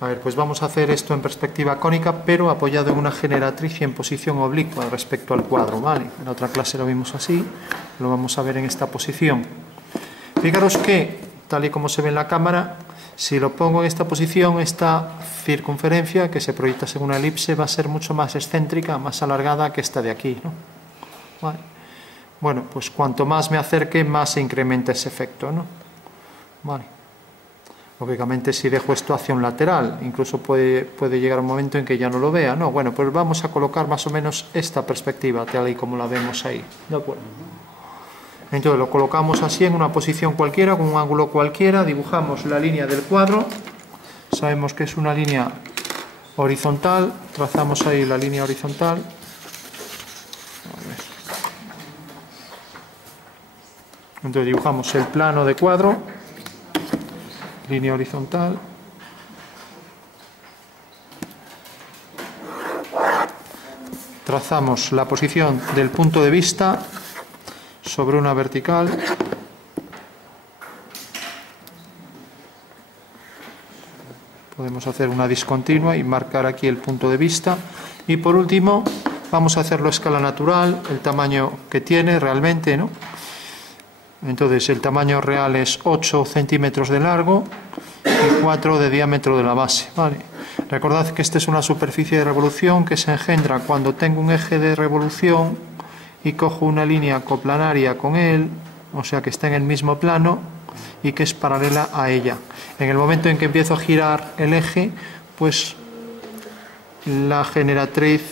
A ver, pues vamos a hacer esto en perspectiva cónica, pero apoyado en una generatriz y en posición oblicua respecto al cuadro, ¿vale? En la otra clase lo vimos así, lo vamos a ver en esta posición. Fijaros que, tal y como se ve en la cámara, si lo pongo en esta posición, esta circunferencia que se proyecta según una elipse va a ser mucho más excéntrica, más alargada que esta de aquí, ¿no? ¿Vale? Bueno, pues cuanto más me acerque, más se incrementa ese efecto, ¿no? Vale. Lógicamente, si dejo esto hacia un lateral, incluso puede llegar un momento en que ya no lo vea, ¿no? Bueno, pues vamos a colocar más o menos esta perspectiva, tal y como la vemos ahí, ¿de acuerdo? Entonces lo colocamos así en una posición cualquiera, con un ángulo cualquiera, dibujamos la línea del cuadro, sabemos que es una línea horizontal, trazamos ahí la línea horizontal. Entonces dibujamos el plano de cuadro, línea horizontal. Trazamos la posición del punto de vista sobre una vertical. Podemos hacer una discontinua y marcar aquí el punto de vista. Y por último, vamos a hacerlo a escala natural, el tamaño que tiene realmente, ¿no? Entonces el tamaño real es 8 centímetros de largo y 4 de diámetro de la base, ¿vale? Recordad que esta es una superficie de revolución que se engendra cuando tengo un eje de revolución y cojo una línea coplanaria con él, o sea que está en el mismo plano y que es paralela a ella. En el momento en que empiezo a girar el eje, pues la generatriz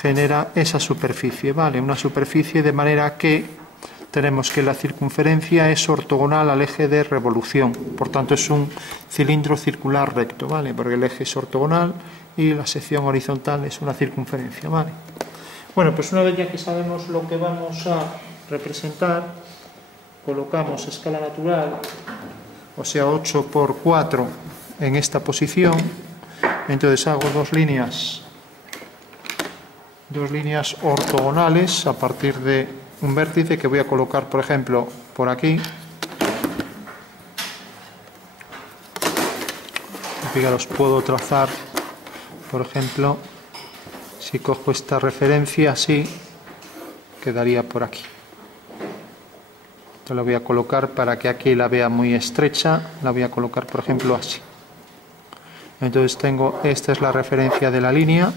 genera esa superficie, ¿vale? Una superficie de manera que tenemos que la circunferencia es ortogonal al eje de revolución, por tanto es un cilindro circular recto, ¿vale? Porque el eje es ortogonal y la sección horizontal es una circunferencia, ¿vale? Bueno, pues una vez ya que sabemos lo que vamos a representar, colocamos escala natural, o sea 8 por 4 en esta posición, entonces hago dos líneas ortogonales a partir de un vértice que voy a colocar, por ejemplo, por aquí. Fijaros, puedo trazar, por ejemplo, si cojo esta referencia así, quedaría por aquí. Entonces la voy a colocar para que aquí la vea muy estrecha, la voy a colocar, por ejemplo, así. Entonces tengo, esta es la referencia de la línea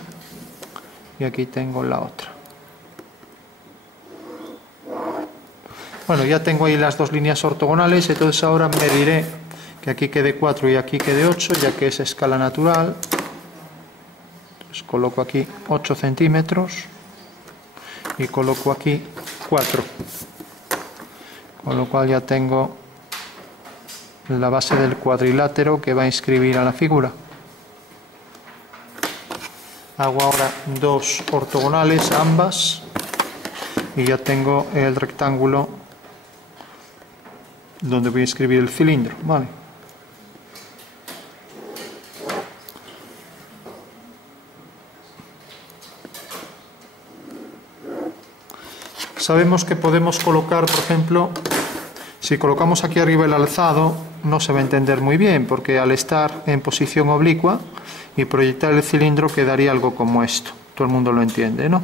y aquí tengo la otra. Bueno, ya tengo ahí las dos líneas ortogonales, entonces ahora mediré que aquí quede 4 y aquí quede 8, ya que es escala natural. Entonces coloco aquí 8 centímetros y coloco aquí 4. Con lo cual ya tengo la base del cuadrilátero que va a inscribir a la figura. Hago ahora dos ortogonales, ambas, y ya tengo el rectángulo donde voy a escribir el cilindro, ¿vale? Sabemos que podemos colocar, por ejemplo, si colocamos aquí arriba el alzado, no se va a entender muy bien, porque al estar en posición oblicua y proyectar el cilindro quedaría algo como esto. Todo el mundo lo entiende, ¿no?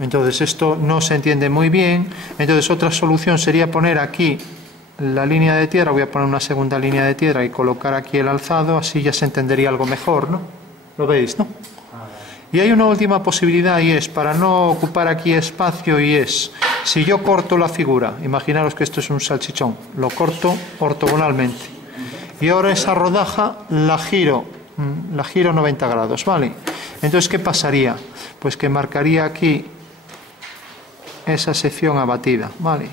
Entonces esto no se entiende muy bien. Entonces otra solución sería poner aquí la línea de tierra, voy a poner una segunda línea de tierra y colocar aquí el alzado, así ya se entendería algo mejor, ¿no? ¿Lo veis, no? Y hay una última posibilidad y es, para no ocupar aquí espacio, y es, si yo corto la figura, imaginaros que esto es un salchichón, lo corto ortogonalmente y ahora esa rodaja la giro 90 grados, ¿vale? Entonces, ¿qué pasaría? Pues que marcaría aquí esa sección abatida, ¿vale?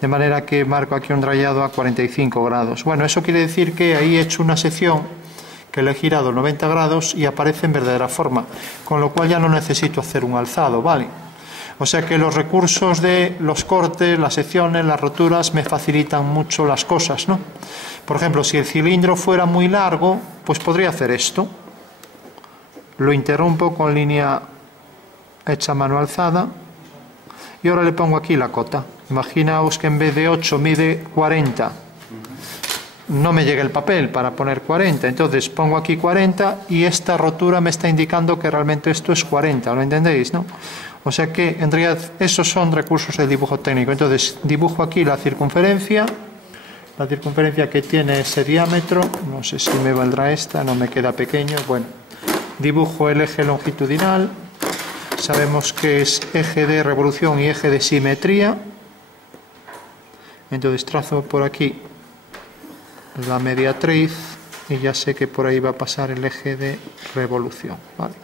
De manera que marco aquí un rayado a 45 grados. Bueno, eso quiere decir que ahí he hecho una sección que le he girado 90 grados y aparece en verdadera forma, con lo cual ya no necesito hacer un alzado, ¿vale? O sea que los recursos de los cortes, las secciones, las roturas me facilitan mucho las cosas, ¿no? Por ejemplo, si el cilindro fuera muy largo, pues podría hacer esto. Lo interrumpo con línea hecha a mano alzada y ahora le pongo aquí la cota. Imaginaos que en vez de 8 mide 40. no me llega el papel para poner 40, entonces pongo aquí 40 y esta rotura me está indicando que realmente esto es 40, ¿lo entendéis, no? O sea que en realidad esos son recursos del dibujo técnico. Entonces dibujo aquí la circunferencia que tiene ese diámetro, no sé si me valdrá esta, no me queda pequeño, bueno, dibujo el eje longitudinal, sabemos que es eje de revolución y eje de simetría, entonces trazo por aquí la mediatriz y ya sé que por ahí va a pasar el eje de revolución, ¿vale?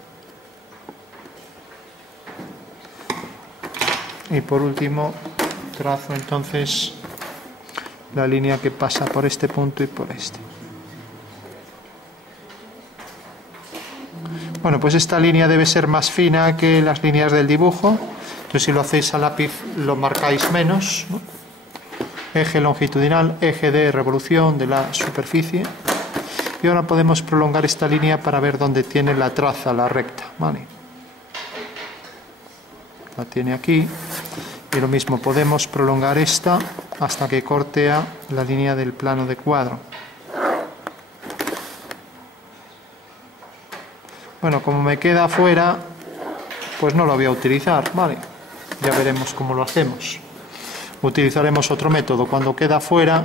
Y por último trazo entonces la línea que pasa por este punto y por este. Bueno, pues esta línea debe ser más fina que las líneas del dibujo, entonces si lo hacéis a lápiz lo marcáis menos, ¿no? Eje longitudinal, eje de revolución de la superficie. Y ahora podemos prolongar esta línea para ver dónde tiene la traza, la recta, ¿vale? La tiene aquí. Y lo mismo, podemos prolongar esta hasta que corte a la línea del plano de cuadro. Bueno, como me queda afuera, pues no lo voy a utilizar, ¿vale? Ya veremos cómo lo hacemos. Utilizaremos otro método. Cuando queda afuera,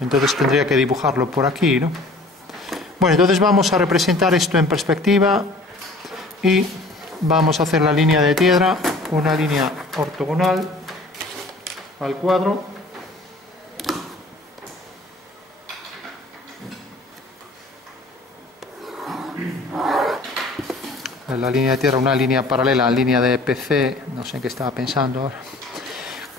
entonces tendría que dibujarlo por aquí, ¿no? Bueno, entonces vamos a representar esto en perspectiva y vamos a hacer la línea de tierra, una línea ortogonal al cuadro. La línea de tierra, una línea paralela a la línea de PC, no sé en qué estaba pensando ahora.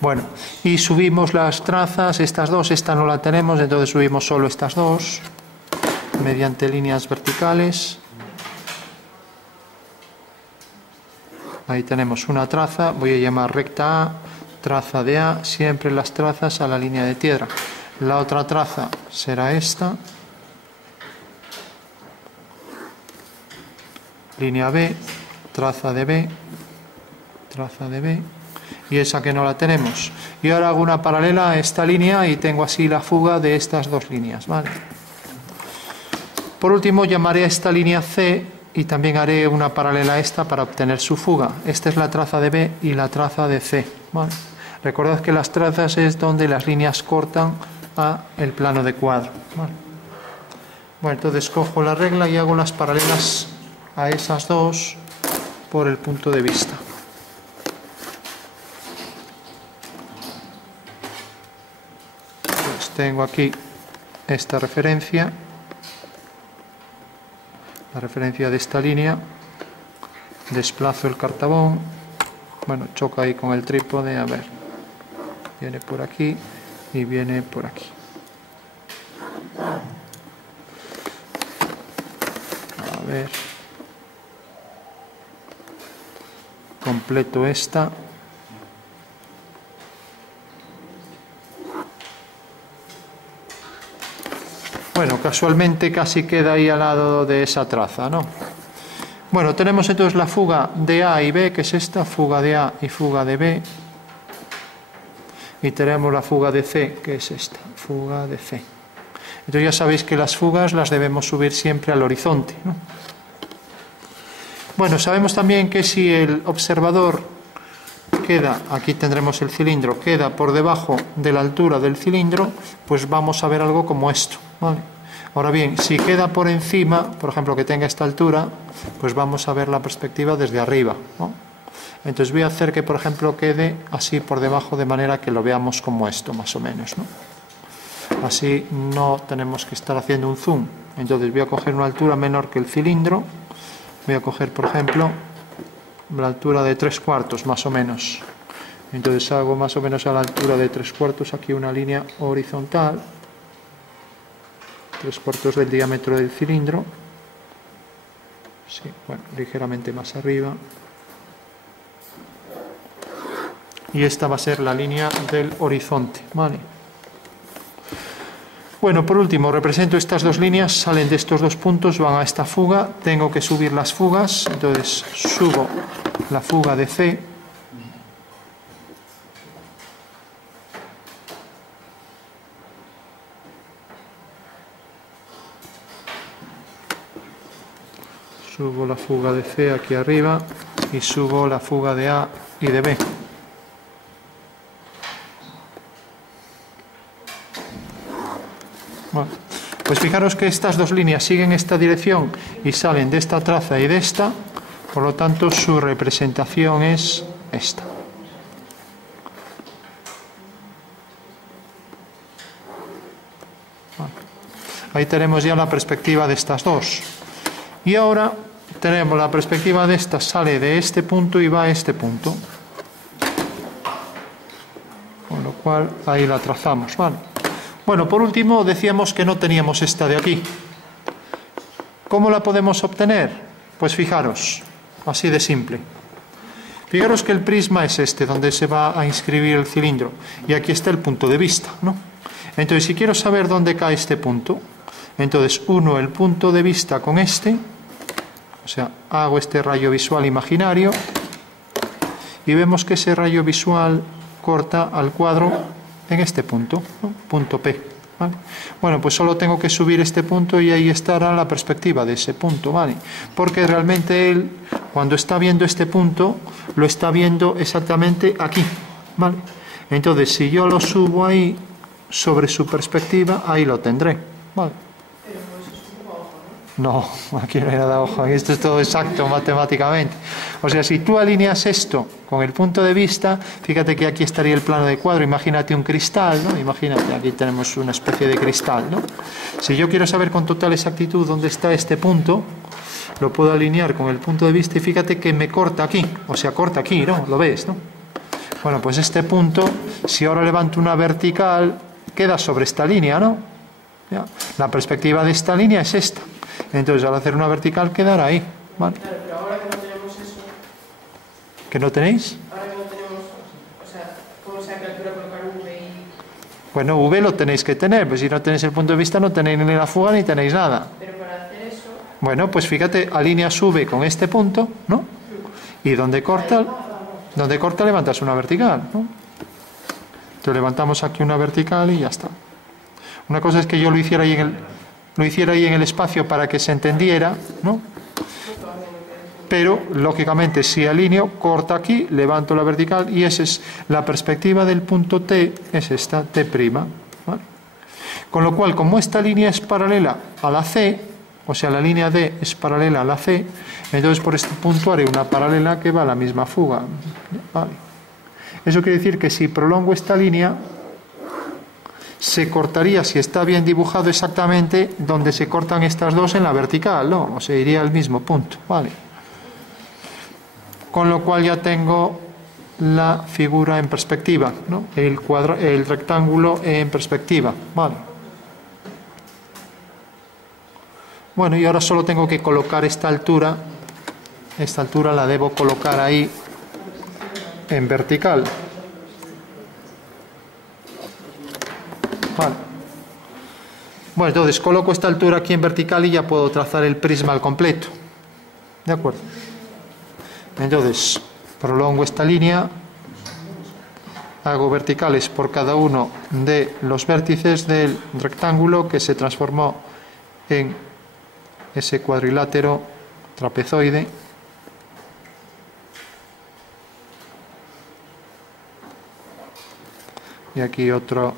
Bueno, y subimos las trazas, estas dos, esta no la tenemos, entonces subimos solo estas dos, mediante líneas verticales. Ahí tenemos una traza, voy a llamar recta A, traza de A, siempre las trazas a la línea de tierra. La otra traza será esta, línea B, traza de B, traza de B, y esa que no la tenemos. Y ahora hago una paralela a esta línea y tengo así la fuga de estas dos líneas, ¿vale? Por último llamaré a esta línea C y también haré una paralela a esta para obtener su fuga. Esta es la traza de B y la traza de C, ¿vale? Recordad que las trazas es donde las líneas cortan a el plano de cuadro, ¿vale? Bueno, entonces cojo la regla y hago las paralelas a esas dos por el punto de vista. Pues tengo aquí esta referencia, la referencia de esta línea, desplazo el cartabón, bueno, choca ahí con el trípode, a ver, viene por aquí y viene por aquí. A ver, completo esta. Bueno, casualmente casi queda ahí al lado de esa traza, ¿no? Bueno, tenemos entonces la fuga de A y B, que es esta, fuga de A y fuga de B. Y tenemos la fuga de C, que es esta, fuga de C. Entonces ya sabéis que las fugas las debemos subir siempre al horizonte, ¿no? Bueno, sabemos también que si el observador queda, aquí tendremos el cilindro, queda por debajo de la altura del cilindro, pues vamos a ver algo como esto, ¿vale? Ahora bien, si queda por encima, por ejemplo que tenga esta altura, pues vamos a ver la perspectiva desde arriba, ¿no? Entonces voy a hacer que, por ejemplo, quede así por debajo, de manera que lo veamos como esto, más o menos, ¿no? Así no tenemos que estar haciendo un zoom. Entonces voy a coger una altura menor que el cilindro, voy a coger, por ejemplo, la altura de 3/4 más o menos. Entonces hago más o menos a la altura de 3/4 aquí una línea horizontal, 3/4 del diámetro del cilindro, sí, bueno, ligeramente más arriba, y esta va a ser la línea del horizonte, ¿vale? Bueno, por último, represento estas dos líneas, salen de estos dos puntos, van a esta fuga, tengo que subir las fugas, entonces subo la fuga de C, Subo la fuga de C aquí arriba y subo la fuga de A y de B. Bueno, pues fijaros que estas dos líneas siguen esta dirección y salen de esta traza y de esta, por lo tanto su representación es esta. Bueno, ahí tenemos ya la perspectiva de estas dos. Y ahora tenemos la perspectiva de esta, sale de este punto y va a este punto. Con lo cual ahí la trazamos, ¿vale? Bueno, por último decíamos que no teníamos esta de aquí. ¿Cómo la podemos obtener? Pues fijaros, así de simple. Fijaros que el prisma es este, donde se va a inscribir el cilindro. Y aquí está el punto de vista, ¿no? Entonces, si quiero saber dónde cae este punto, entonces uno el punto de vista con este, o sea, hago este rayo visual imaginario, y vemos que ese rayo visual corta al cuadro en este punto, ¿no? Punto P, ¿vale? Bueno, pues solo tengo que subir este punto y ahí estará la perspectiva de ese punto, ¿vale? Porque realmente él, cuando está viendo este punto, lo está viendo exactamente aquí, ¿vale? Entonces, si yo lo subo ahí, sobre su perspectiva, ahí lo tendré, ¿vale? No, aquí no hay nada ojo, esto es todo exacto matemáticamente. O sea, si tú alineas esto con el punto de vista, fíjate que aquí estaría el plano de cuadro, imagínate un cristal, ¿no? Imagínate, aquí tenemos una especie de cristal, ¿no? Si yo quiero saber con total exactitud dónde está este punto, lo puedo alinear con el punto de vista y fíjate que me corta aquí, o sea, corta aquí, ¿no? ¿Lo ves, no? Bueno, pues este punto, si ahora levanto una vertical, queda sobre esta línea, ¿no? ¿Ya? La perspectiva de esta línea es esta. Entonces, al hacer una vertical, quedará ahí, ¿vale? Claro, pero ahora que no tenemos eso... ¿Que no tenéis? Ahora que no tenemos... O sea, ¿cómo se calcula colocar V y...? Bueno, V lo tenéis que tener, pues si no tenéis el punto de vista no tenéis ni la fuga ni tenéis nada. Pero para hacer eso... Bueno, pues fíjate, alineas V con este punto, ¿no? Y donde corta levantas una vertical, ¿no? Entonces levantamos aquí una vertical y ya está. Una cosa es que yo lo hiciera ahí en el espacio para que se entendiera, ¿no? Pero, lógicamente, si alineo, corta aquí, levanto la vertical y esa es la perspectiva del punto T, es esta, T', ¿vale? Con lo cual, como esta línea es paralela a la C, o sea, la línea D es paralela a la C, entonces por este punto haré una paralela que va a la misma fuga, ¿vale? Eso quiere decir que si prolongo esta línea, se cortaría, si está bien dibujado exactamente, donde se cortan estas dos en la vertical, ¿no? O sea, iría al mismo punto, ¿vale? Con lo cual ya tengo la figura en perspectiva, ¿no? El rectángulo en perspectiva, ¿vale? Bueno, y ahora solo tengo que colocar esta altura la debo colocar ahí en vertical. Vale. Bueno, entonces coloco esta altura aquí en vertical y ya puedo trazar el prisma al completo. ¿De acuerdo? Entonces, prolongo esta línea, hago verticales por cada uno de los vértices del rectángulo que se transformó en ese cuadrilátero trapezoide. Y aquí otro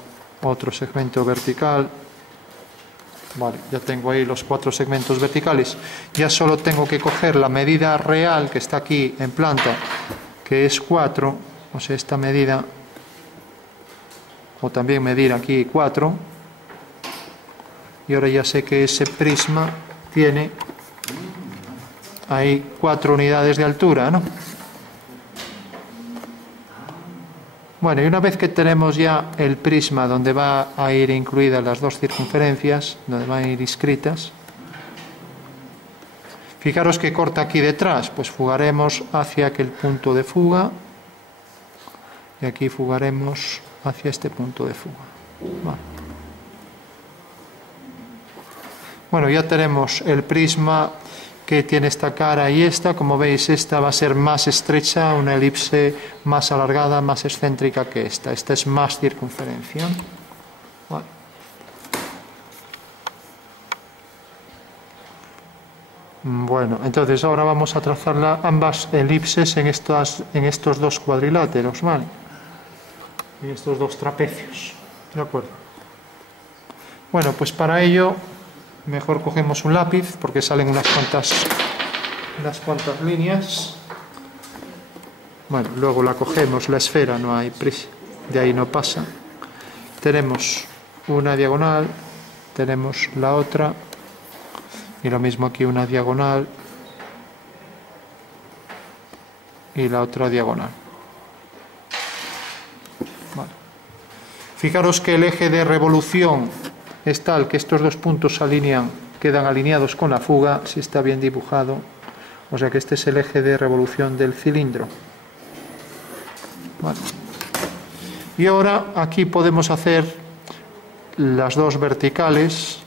segmento vertical. Vale, ya tengo ahí los 4 segmentos verticales. Ya solo tengo que coger la medida real que está aquí en planta, que es 4, o sea, esta medida, o también medir aquí 4. Y ahora ya sé que ese prisma tiene ahí 4 unidades de altura, ¿no? Bueno, y una vez que tenemos ya el prisma donde va a ir incluidas las 2 circunferencias, donde van a ir inscritas, fijaros que corta aquí detrás, pues fugaremos hacia aquel punto de fuga y aquí fugaremos hacia este punto de fuga. Vale. Bueno, ya tenemos el prisma que tiene esta cara y esta. Como veis, esta va a ser más estrecha, una elipse más alargada, más excéntrica que esta. Esta es más circunferencia. Vale. Bueno, entonces ahora vamos a trazar ambas elipses en estos dos cuadriláteros, ¿vale? En estos dos trapecios, ¿de acuerdo? Bueno, pues para ello mejor cogemos un lápiz porque salen unas cuantas líneas. Bueno, luego la cogemos, la esfera, no hay prisa, de ahí no pasa. Tenemos una diagonal, tenemos la otra, y lo mismo aquí, una diagonal y la otra diagonal. Vale. Fijaros que el eje de revolución es tal que estos dos puntos quedan alineados con la fuga, si está bien dibujado. O sea que este es el eje de revolución del cilindro. Vale. Y ahora aquí podemos hacer las dos verticales,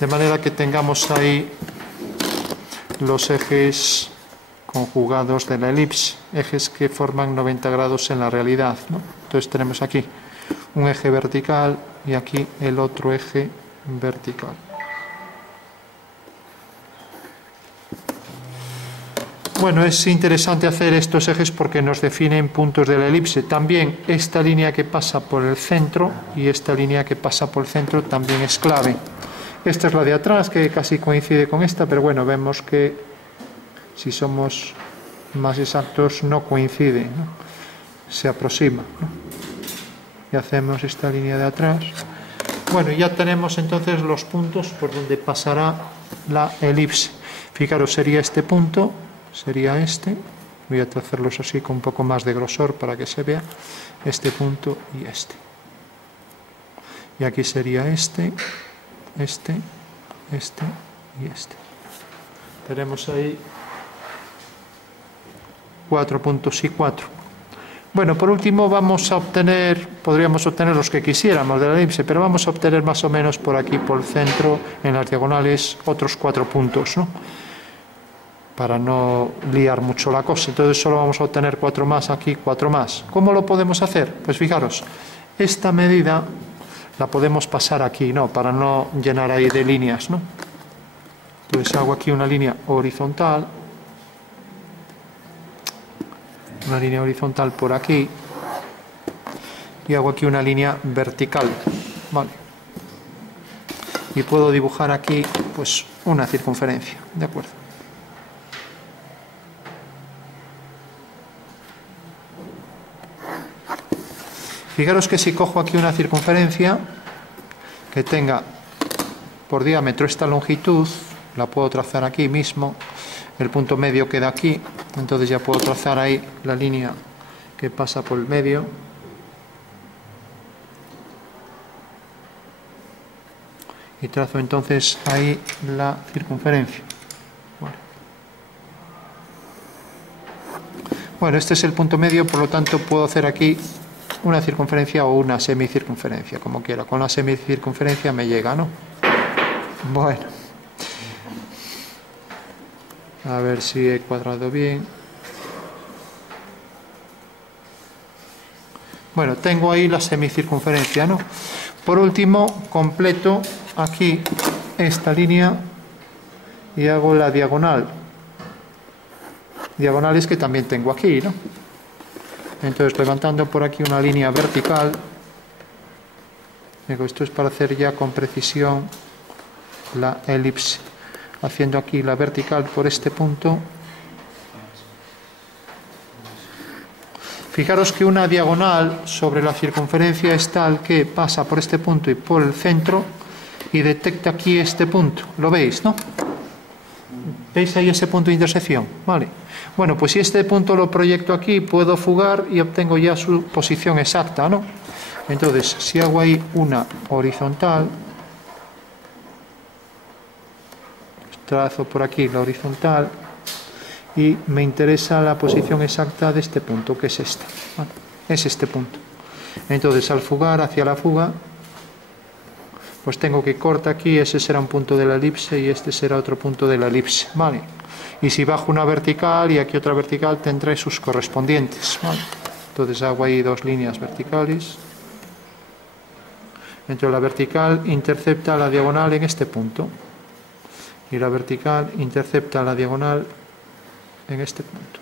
de manera que tengamos ahí los ejes conjugados de la elipse, ejes que forman 90 grados en la realidad, ¿no? Entonces tenemos aquí un eje vertical y aquí el otro eje vertical. Bueno, es interesante hacer estos ejes porque nos definen puntos de la elipse. También esta línea que pasa por el centro y esta línea que pasa por el centro también es clave. Esta es la de atrás, que casi coincide con esta, pero bueno, vemos que si somos más exactos no coincide, ¿no? Se aproxima, ¿no? Y hacemos esta línea de atrás. Bueno, ya tenemos entonces los puntos por donde pasará la elipse. Fijaros, sería este punto, sería este. Voy a trazarlos así con un poco más de grosor para que se vea. Este punto y este. Y aquí sería este y este. Tenemos ahí 4 puntos y 4. Bueno, por último podríamos obtener los que quisiéramos de la elipse, pero vamos a obtener más o menos por aquí, por el centro, en las diagonales, otros 4 puntos, ¿no? Para no liar mucho la cosa. Entonces solo vamos a obtener 4 más aquí, 4 más. ¿Cómo lo podemos hacer? Pues fijaros, esta medida la podemos pasar aquí, ¿no? Para no llenar ahí de líneas, ¿no? Entonces hago aquí una línea horizontal. Una línea horizontal por aquí. Y hago aquí una línea vertical. Vale. Y puedo dibujar aquí, pues, una circunferencia. ¿De acuerdo? Fijaros que si cojo aquí una circunferencia que tenga por diámetro esta longitud, la puedo trazar aquí mismo, el punto medio queda aquí, entonces ya puedo trazar ahí la línea que pasa por el medio. Y trazo entonces ahí la circunferencia. Bueno, este es el punto medio, por lo tanto puedo hacer aquí una circunferencia o una semicircunferencia, como quiera. Con la semicircunferencia me llega, ¿no? Bueno. A ver si he cuadrado bien. Bueno, tengo ahí la semicircunferencia, ¿no? Por último, completo aquí esta línea y hago la diagonal. Diagonales que también tengo aquí, ¿no? Entonces, levantando por aquí una línea vertical, digo, esto es para hacer ya con precisión la elipse, haciendo aquí la vertical por este punto. Fijaros que una diagonal sobre la circunferencia es tal que pasa por este punto y por el centro y detecta aquí este punto. ¿Lo veis, no? ¿Veis ahí ese punto de intersección? Vale. Bueno, pues si este punto lo proyecto aquí, puedo fugar y obtengo ya su posición exacta, ¿no? Entonces, si hago ahí una horizontal, trazo por aquí la horizontal y me interesa la posición exacta de este punto, que es esta. Vale. Es este punto. Entonces, al fugar hacia la fuga, pues tengo que cortar aquí, ese será un punto de la elipse y este será otro punto de la elipse, ¿vale? Y si bajo una vertical y aquí otra vertical, tendré sus correspondientes, ¿vale? Entonces hago ahí 2 líneas verticales. Entonces la vertical intercepta la diagonal en este punto. y la vertical intercepta la diagonal en este punto.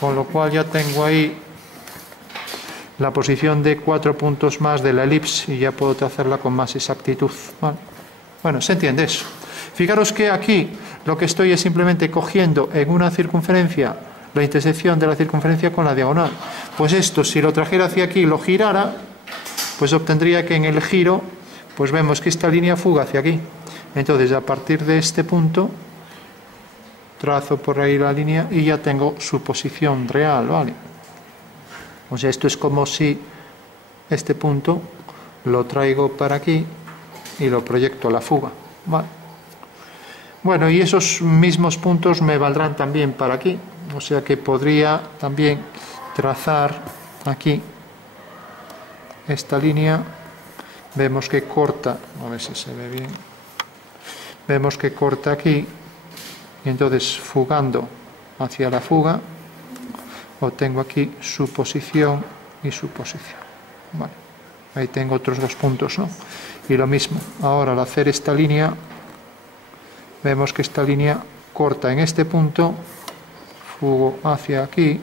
Con lo cual ya tengo ahí la posición de 4 puntos más de la elipse y ya puedo trazarla con más exactitud. ¿Vale? Bueno, se entiende eso. Fijaros que aquí lo que estoy es simplemente cogiendo en una circunferencia la intersección de la circunferencia con la diagonal. Pues esto, si lo trajera hacia aquí y lo girara, pues obtendría que en el giro, pues vemos que esta línea fuga hacia aquí. Entonces, a partir de este punto, trazo por ahí la línea y ya tengo su posición real, ¿vale? O sea, esto es como si este punto lo traigo para aquí y lo proyecto a la fuga, ¿vale? Bueno, y esos mismos puntos me valdrán también para aquí, o sea que podría también trazar aquí esta línea. Vemos que corta, a ver si se ve bien, vemos que corta aquí y entonces fugando hacia la fuga obtengo aquí su posición y su posición. Vale. Ahí tengo otros dos puntos, ¿no? Y lo mismo, ahora al hacer esta línea, vemos que esta línea corta en este punto, fugo hacia aquí,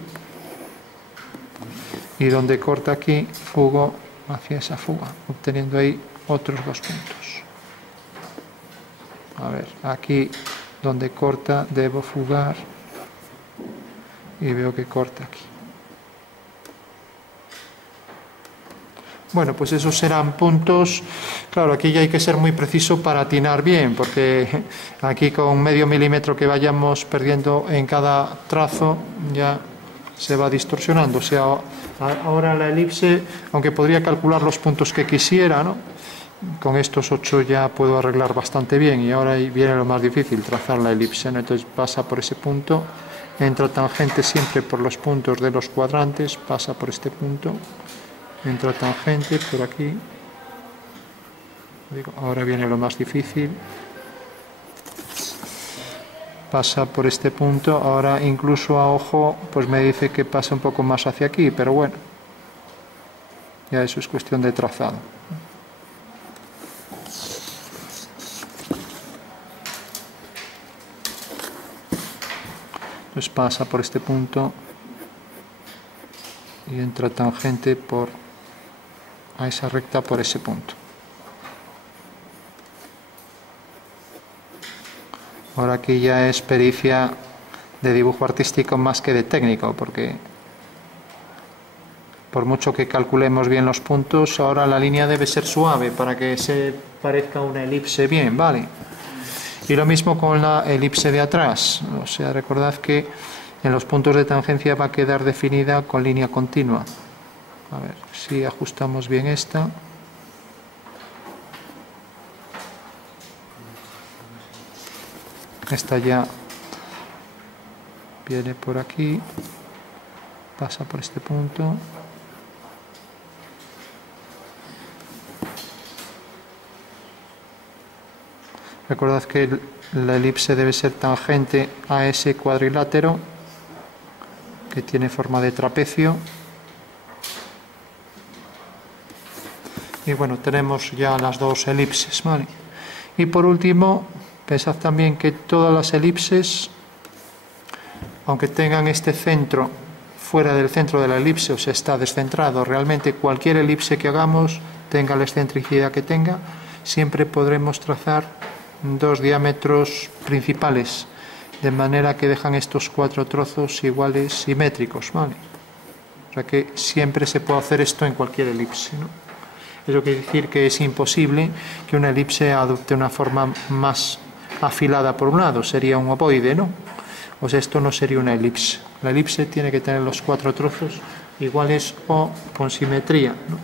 y donde corta aquí, fugo hacia esa fuga, obteniendo ahí otros dos puntos. A ver, aquí donde corta debo fugar, y veo que corta aquí. Bueno, pues esos serán puntos. Claro, aquí ya hay que ser muy preciso para atinar bien, porque aquí con medio milímetro que vayamos perdiendo en cada trazo ya se va distorsionando. O sea, ahora la elipse, aunque podría calcular los puntos que quisiera, ¿no? Con estos 8 ya puedo arreglar bastante bien, y ahora viene lo más difícil, trazar la elipse, ¿no? Entonces pasa por ese punto, entra tangente siempre por los puntos de los cuadrantes, pasa por este punto, entra tangente por aquí. Ahora viene lo más difícil, pasa por este punto. Ahora incluso a ojo pues me dice que pasa un poco más hacia aquí, pero bueno, ya eso es cuestión de trazado. Entonces pasa por este punto y entra tangente a esa recta por ese punto. Ahora aquí ya es pericia de dibujo artístico más que de técnico, porque por mucho que calculemos bien los puntos, ahora la línea debe ser suave para que se parezca una elipse bien, ¿vale? Y lo mismo con la elipse de atrás, o sea, recordad que en los puntos de tangencia va a quedar definida con línea continua. A ver si ajustamos bien esta. Esta ya viene por aquí, pasa por este punto. Recordad que la elipse debe ser tangente a ese cuadrilátero que tiene forma de trapecio. Y bueno, tenemos ya las dos elipses, ¿vale? Y por último, pensad también que todas las elipses, aunque tengan este centro fuera del centro de la elipse, o sea, está descentrado, realmente cualquier elipse que hagamos, tenga la excentricidad que tenga, siempre podremos trazar dos diámetros principales, de manera que dejan estos 4 trozos iguales, simétricos, ¿vale? O sea que siempre se puede hacer esto en cualquier elipse, ¿no? Eso quiere decir que es imposible que una elipse adopte una forma más afilada por un lado, sería un ovoide, ¿no? O sea, esto no sería una elipse. La elipse tiene que tener los 4 trozos iguales o con simetría, ¿no?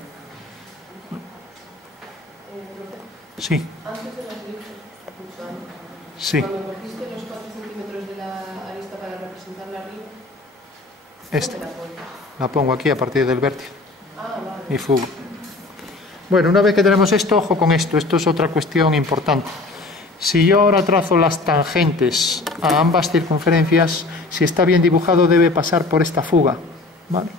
Sí. Antes de las elipses, Sí. cuando cogiste los 4 centímetros de la arista para representarla arriba, Esta. ¿dónde la pones? La pongo aquí a partir del vértice. Ah, vale. Y fugo. Bueno, una vez que tenemos esto, ojo con esto. Esto es otra cuestión importante. Si yo ahora trazo las tangentes a ambas circunferencias, si está bien dibujado debe pasar por esta fuga, ¿vale?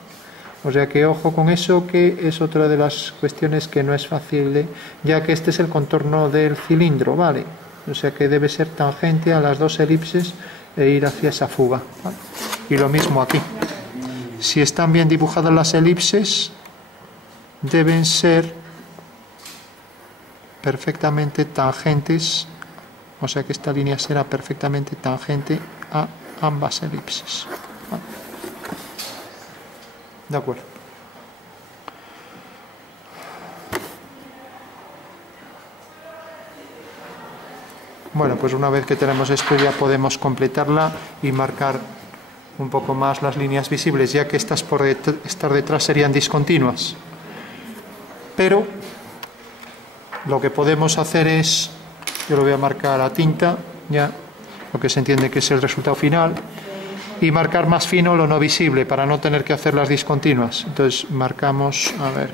O sea que ojo con eso, que es otra de las cuestiones que no es fácil, ya que este es el contorno del cilindro, ¿vale? O sea que debe ser tangente a las dos elipses e ir hacia esa fuga, ¿vale? Y lo mismo aquí. Si están bien dibujadas las elipses, deben ser perfectamente tangentes, o sea que esta línea será perfectamente tangente a ambas elipses, ¿vale? De acuerdo. Bueno, pues una vez que tenemos esto ya podemos completarla y marcar un poco más las líneas visibles, ya que estas por estar detrás serían discontinuas. Pero lo que podemos hacer es, yo lo voy a marcar a tinta, ya lo que se entiende que es el resultado final, y marcar más fino lo no visible para no tener que hacer las discontinuas. Entonces marcamos, a ver,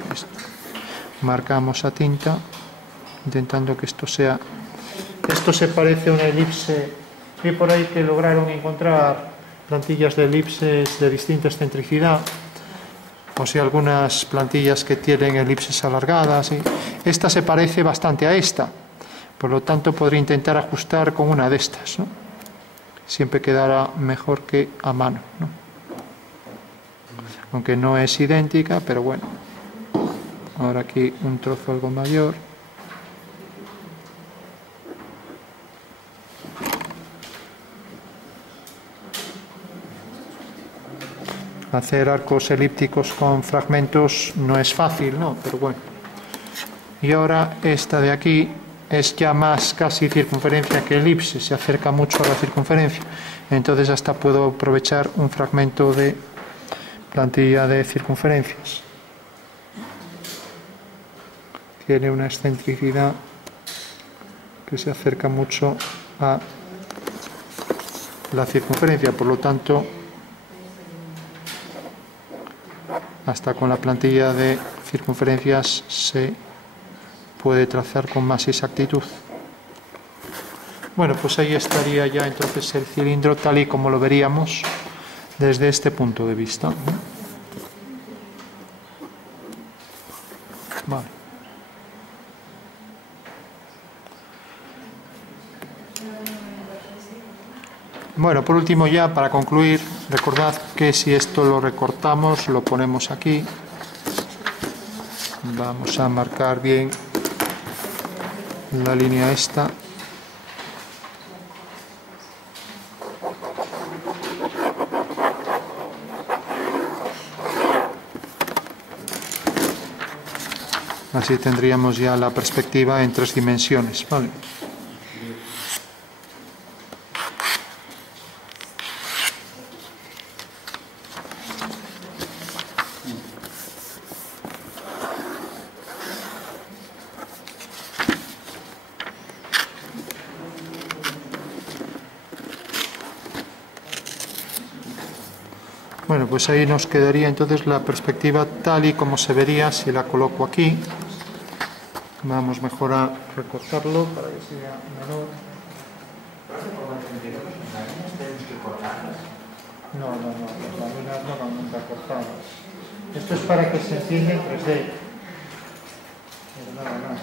marcamos a tinta, intentando que esto sea... Esto se parece a una elipse. Vi por ahí que lograron encontrar plantillas de elipses de distinta excentricidad, o sea, algunas plantillas que tienen elipses alargadas. ¿Sí? Esta se parece bastante a esta, por lo tanto podría intentar ajustar con una de estas, ¿no? Siempre quedará mejor que a mano, ¿no? Aunque no es idéntica, pero bueno. Ahora aquí un trozo algo mayor. Hacer arcos elípticos con fragmentos no es fácil, ¿no? Pero bueno. Y ahora esta de aquí es ya más casi circunferencia que elipse, se acerca mucho a la circunferencia. Entonces hasta puedo aprovechar un fragmento de plantilla de circunferencias. Tiene una excentricidad que se acerca mucho a la circunferencia, por lo tanto hasta con la plantilla de circunferencias se puede trazar con más exactitud. Bueno, pues ahí estaría ya entonces el cilindro tal y como lo veríamos desde este punto de vista. Vale. Bueno, por último ya, para concluir, recordad que si esto lo recortamos, lo ponemos aquí. Vamos a marcar bien la línea esta. Así tendríamos ya la perspectiva en 3 dimensiones, ¿vale? Bueno, pues ahí nos quedaría entonces la perspectiva tal y como se vería si la coloco aquí. Vamos mejor a recortarlo para que sea menor. No, las láminas no van nunca cortadas. Esto es para que se entienda en 3D. Pero nada más.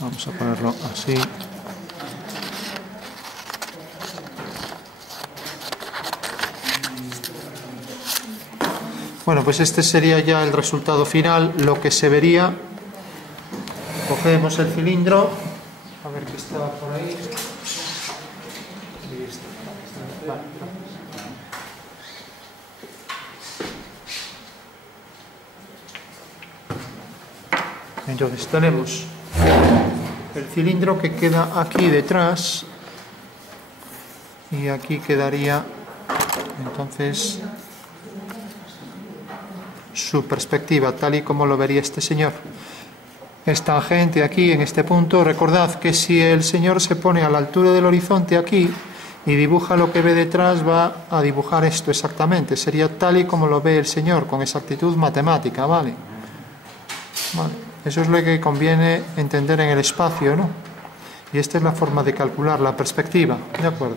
Vamos a ponerlo así. Bueno, pues este sería ya el resultado final, lo que se vería. Cogemos el cilindro, a ver qué estaba por ahí. Vale. Entonces tenemos el cilindro que queda aquí detrás y aquí quedaría entonces su perspectiva tal y como lo vería este señor. Es tangente aquí en este punto. Recordad que si el señor se pone a la altura del horizonte aquí y dibuja lo que ve detrás, va a dibujar esto exactamente, sería tal y como lo ve el señor, con exactitud matemática, ¿vale? Vale. Eso es lo que conviene entender en el espacio, ¿no? Y esta es la forma de calcular la perspectiva, ¿de acuerdo?